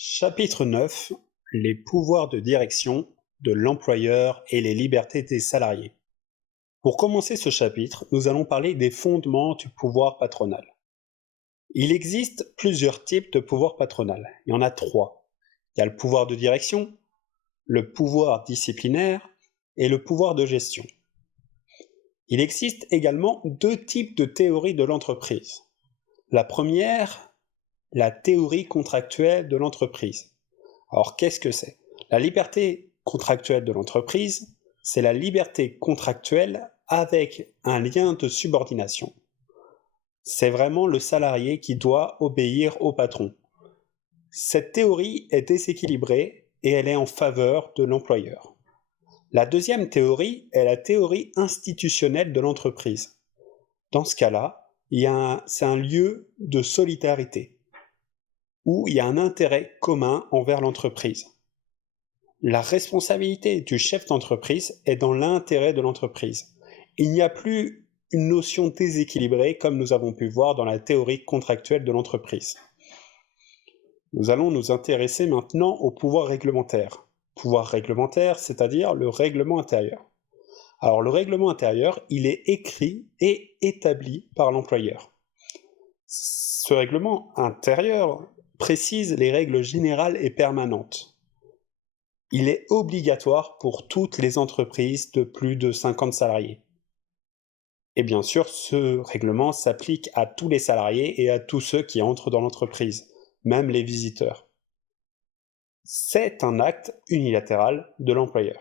Chapitre 9: Les pouvoirs de direction de l'employeur et les libertés des salariés. Pour commencer ce chapitre, nous allons parler des fondements du pouvoir patronal. Il existe plusieurs types de pouvoir patronal. Il y en a trois. Il y a le pouvoir de direction, le pouvoir disciplinaire et le pouvoir de gestion. Il existe également deux types de théories de l'entreprise. La première, la théorie contractuelle de l'entreprise. Alors, qu'est-ce que c'est? La liberté contractuelle de l'entreprise, c'est la liberté contractuelle avec un lien de subordination. C'est vraiment le salarié qui doit obéir au patron. Cette théorie est déséquilibrée et elle est en faveur de l'employeur. La deuxième théorie est la théorie institutionnelle de l'entreprise. Dans ce cas-là, c'est un lieu de solidarité, où il y a un intérêt commun envers l'entreprise. La responsabilité du chef d'entreprise est dans l'intérêt de l'entreprise. Il n'y a plus une notion déséquilibrée comme nous avons pu voir dans la théorie contractuelle de l'entreprise. Nous allons nous intéresser maintenant au pouvoir réglementaire. Pouvoir réglementaire, c'est-à-dire le règlement intérieur. Alors le règlement intérieur, il est écrit et établi par l'employeur. Ce règlement intérieur précise les règles générales et permanentes. Il est obligatoire pour toutes les entreprises de plus de 50 salariés. Et bien sûr, ce règlement s'applique à tous les salariés et à tous ceux qui entrent dans l'entreprise, même les visiteurs. C'est un acte unilatéral de l'employeur.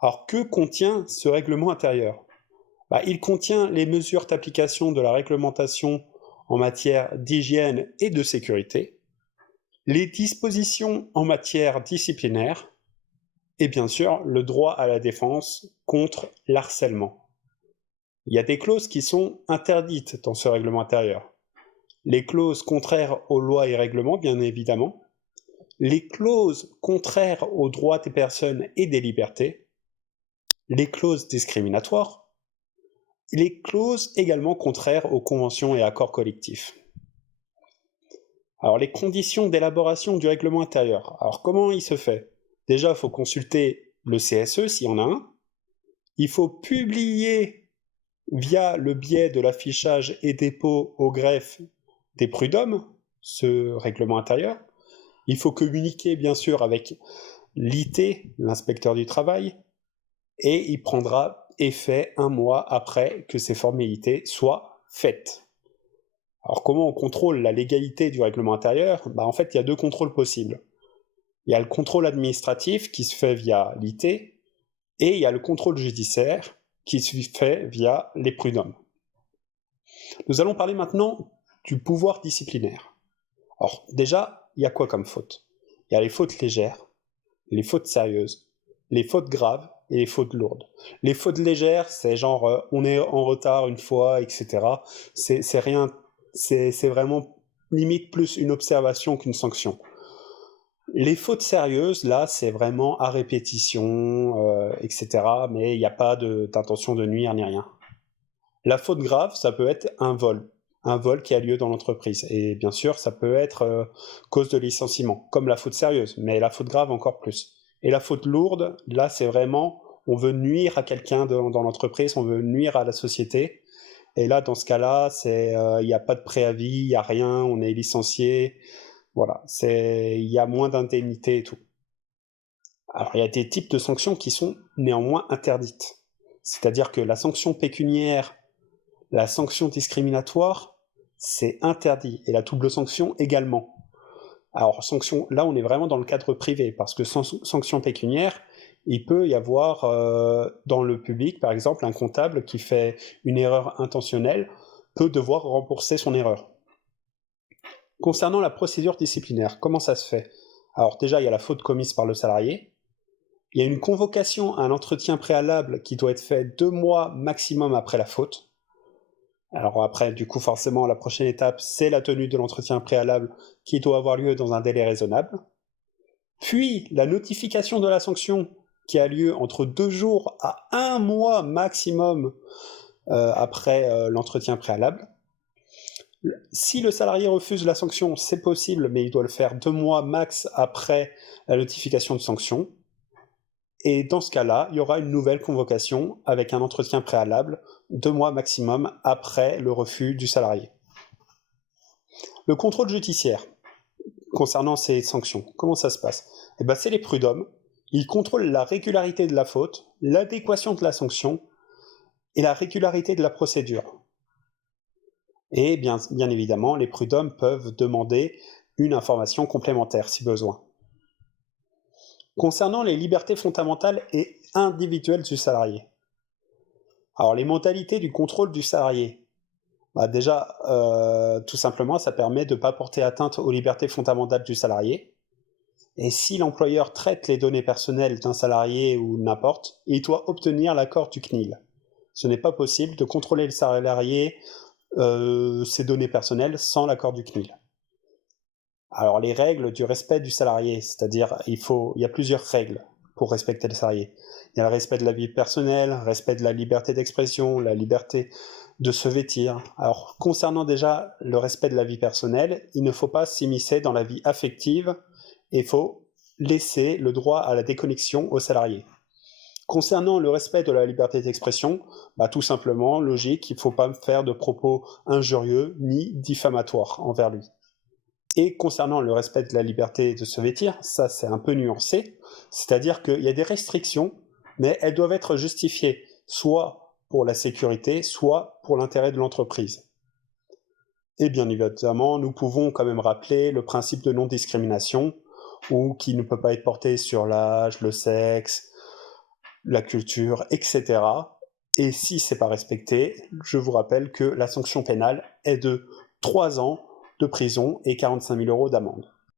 Alors, que contient ce règlement intérieur? Il contient les mesures d'application de la réglementation en matière d'hygiène et de sécurité, les dispositions en matière disciplinaire, et bien sûr le droit à la défense contre l'harcèlement. Il y a des clauses qui sont interdites dans ce règlement intérieur. Les clauses contraires aux lois et règlements, bien évidemment, les clauses contraires aux droits des personnes et des libertés, les clauses discriminatoires, les clauses également contraires aux conventions et accords collectifs. Alors, les conditions d'élaboration du règlement intérieur. Alors, comment il se fait? Déjà, il faut consulter le CSE s'il y en a un. Il faut publier via le biais de l'affichage et dépôt au greffe des prud'hommes ce règlement intérieur. Il faut communiquer, bien sûr, avec l'IT, l'inspecteur du travail, et il prendra effet 1 mois après que ces formalités soient faites. Alors comment on contrôle la légalité du règlement intérieur? En fait, il y a deux contrôles possibles. Il y a le contrôle administratif qui se fait via l'IT, et il y a le contrôle judiciaire qui se fait via les prud'hommes. Nous allons parler maintenant du pouvoir disciplinaire. Alors déjà, il y a quoi comme faute? Il y a les fautes légères, les fautes sérieuses, les fautes graves et les fautes lourdes. Les fautes légères, c'est genre on est en retard une fois, etc. C'est rien, c'est vraiment limite plus une observation qu'une sanction. Les fautes sérieuses, là, c'est vraiment à répétition, etc. Mais il n'y a pas d'intention de nuire ni rien. La faute grave, ça peut être un vol qui a lieu dans l'entreprise. Et bien sûr, ça peut être cause de licenciement, comme la faute sérieuse, mais la faute grave encore plus. Et la faute lourde, là, c'est vraiment, on veut nuire à quelqu'un dans l'entreprise, on veut nuire à la société. Et là, dans ce cas-là, il n'y a pas de préavis, il n'y a rien, on est licencié. Voilà, il y a moins d'indemnité et tout. Alors, il y a des types de sanctions qui sont néanmoins interdites. C'est-à-dire que la sanction pécuniaire, la sanction discriminatoire, c'est interdit. Et la double sanction également. Alors, sanction, là, on est vraiment dans le cadre privé, parce que sans sanction pécuniaire, il peut y avoir dans le public, par exemple, un comptable qui fait une erreur intentionnelle peut devoir rembourser son erreur. Concernant la procédure disciplinaire, comment ça se fait? Alors déjà, il y a la faute commise par le salarié. Il y a une convocation à un entretien préalable qui doit être fait 2 mois maximum après la faute. Alors après, du coup, forcément, la prochaine étape, c'est la tenue de l'entretien préalable qui doit avoir lieu dans un délai raisonnable. Puis, la notification de la sanction qui a lieu entre 2 jours à 1 mois maximum après l'entretien préalable. Si le salarié refuse la sanction, c'est possible, mais il doit le faire 2 mois max après la notification de sanction. Et dans ce cas-là, il y aura une nouvelle convocation avec un entretien préalable, 2 mois maximum après le refus du salarié. Le contrôle judiciaire, concernant ces sanctions, comment ça se passe? C'est les prud'hommes. Ils contrôlent la régularité de la faute, l'adéquation de la sanction et la régularité de la procédure. Et bien évidemment, les prud'hommes peuvent demander une information complémentaire si besoin. Concernant les libertés fondamentales et individuelles du salarié. Alors les modalités du contrôle du salarié. Déjà, tout simplement, ça permet de ne pas porter atteinte aux libertés fondamentales du salarié. Et si l'employeur traite les données personnelles d'un salarié ou n'importe, il doit obtenir l'accord du CNIL. Ce n'est pas possible de contrôler le salarié, ses données personnelles, sans l'accord du CNIL. Alors les règles du respect du salarié, c'est-à-dire il y a plusieurs règles pour respecter le salarié. Il y a le respect de la vie personnelle, le respect de la liberté d'expression, la liberté de se vêtir. Alors concernant déjà le respect de la vie personnelle, il ne faut pas s'immiscer dans la vie affective et il faut laisser le droit à la déconnexion au salarié. Concernant le respect de la liberté d'expression, tout simplement, logique, il ne faut pas faire de propos injurieux ni diffamatoires envers lui. Et concernant le respect de la liberté de se vêtir, ça c'est un peu nuancé, c'est-à-dire qu'il y a des restrictions, mais elles doivent être justifiées, soit pour la sécurité, soit pour l'intérêt de l'entreprise. Et bien évidemment, nous pouvons quand même rappeler le principe de non-discrimination, ou qui ne peut pas être porté sur l'âge, le sexe, la culture, etc. Et si c'est pas respecté, je vous rappelle que la sanction pénale est de 3 ans de prison et 45 000 € d'amende.